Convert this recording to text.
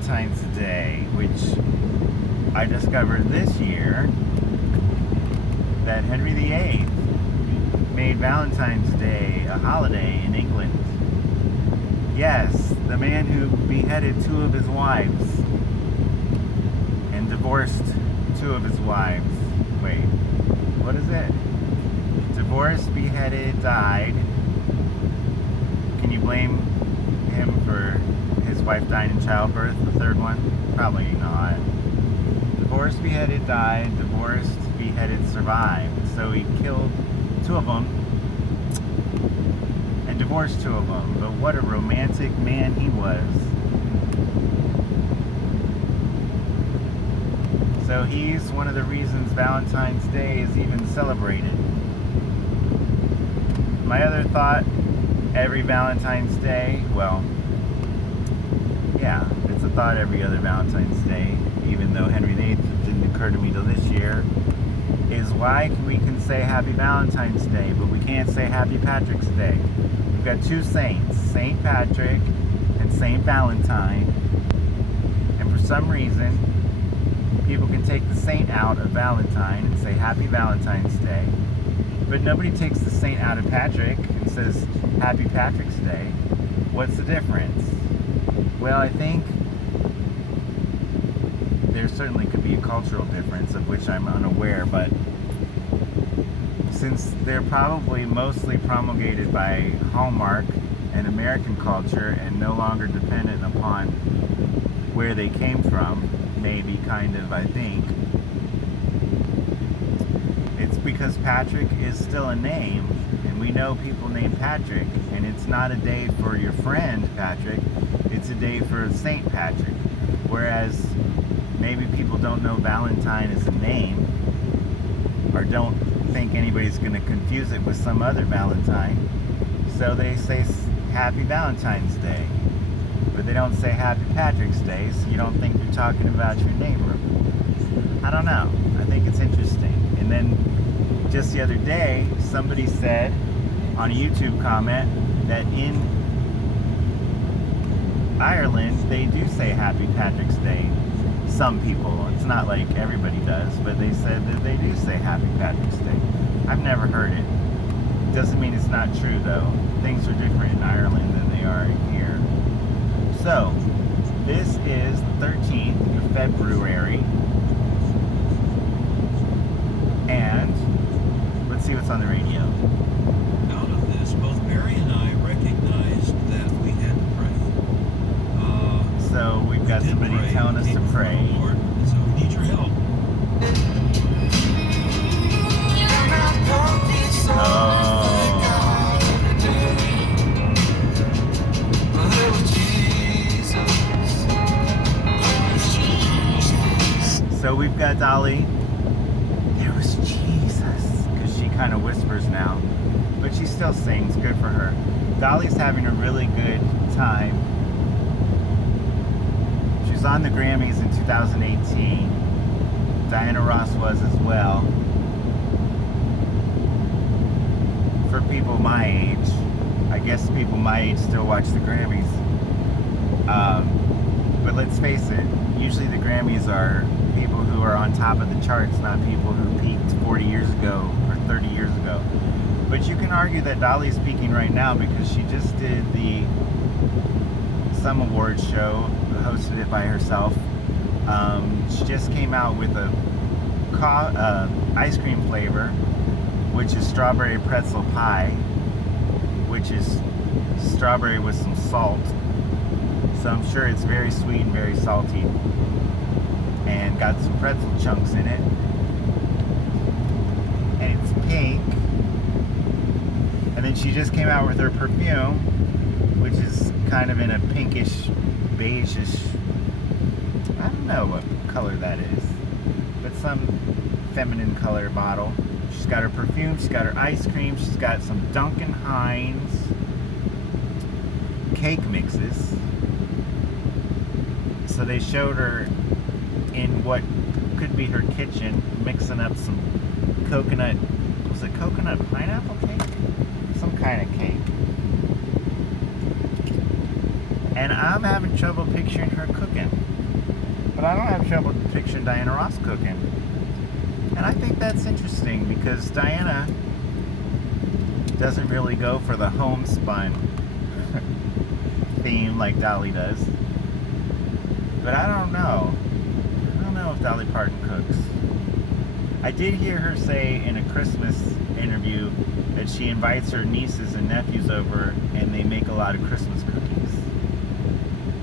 Valentine's Day, which I discovered this year that Henry VIII made Valentine's Day a holiday in England. Yes, the man who beheaded two of his wives and divorced two of his wives. Wait, what is it? Divorced, beheaded, died. Can you blame him for his wife dying in childbirth, the third one? Probably not. Divorced, beheaded, died. Divorced, beheaded, survived. So he killed two of them and divorced two of them. But what a romantic man he was. So he's one of the reasons Valentine's Day is even celebrated. My other thought, every Valentine's Day, well, yeah, it's a thought every other Valentine's Day, even though Henry VIII didn't occur to me till this year, is why we can say Happy Valentine's Day, but we can't say Happy Patrick's Day. We've got two saints, Saint Patrick and Saint Valentine, and for some reason, people can take the saint out of Valentine and say Happy Valentine's Day, but nobody takes the saint out of Patrick and says Happy Patrick's Day. What's the difference? Well, I think there certainly could be a cultural difference of which I'm unaware, but since they're probably mostly promulgated by Hallmark and American culture and no longer dependent upon where they came from, maybe kind of, I think, it's because Patrick is still a name, and we know people named Patrick, and it's not a day for your friend Patrick, it's a day for Saint Patrick. Whereas maybe people don't know Valentine is a name, or don't think anybody's going to confuse it with some other Valentine, so they say Happy Valentine's Day, but they don't say Happy Patrick's Day, so you don't think you're talking about your neighbor. I don't know. I think it's interesting. And then just the other day, somebody said on a YouTube comment that in Ireland, they do say Happy Patrick's Day. Some people. It's not like everybody does, but they said that they do say Happy Patrick's Day. I've never heard it. Doesn't mean it's not true, though. Things are different in Ireland than they are here. So, this is the 13th of February. And let's see what's on the radio. Out of this, both Barry and I recognized that we had to pray. So we've got somebody telling us to pray. Lord, so we need your help. So we've got Dolly. There was Jesus, because she kind of whispers now, but she still sings. Good for her. Dolly's having a really good time. She was on the Grammys in 2018. Diana Ross was as well. For people my age, I guess people my age still watch the Grammys. But let's face it, usually the Grammys are people who are on top of the charts, not people who peaked 40 years ago or 30 years ago. But you can argue that Dolly's peaking right now because she just did some awards show, hosted it by herself. She just came out with a ice cream flavor, which is strawberry pretzel pie, which is strawberry with some salt. So I'm sure it's very sweet and very salty, and got some pretzel chunks in it, and it's pink. And then she just came out with her perfume, which is kind of in a pinkish, beigeish, I don't know what color that is, but some feminine color bottle. She's got her perfume, she's got her ice cream, she's got some Duncan Hines cake mixes. So they showed her in what could be her kitchen, mixing up some coconut, was it coconut pineapple cake? Some kind of cake. And I'm having trouble picturing her cooking. But I don't have trouble picturing Diana Ross cooking. And I think that's interesting because Diana doesn't really go for the homespun theme like Dolly does. But I don't know. I don't know if Dolly Parton cooks. I did hear her say in a Christmas interview that she invites her nieces and nephews over and they make a lot of Christmas cookies.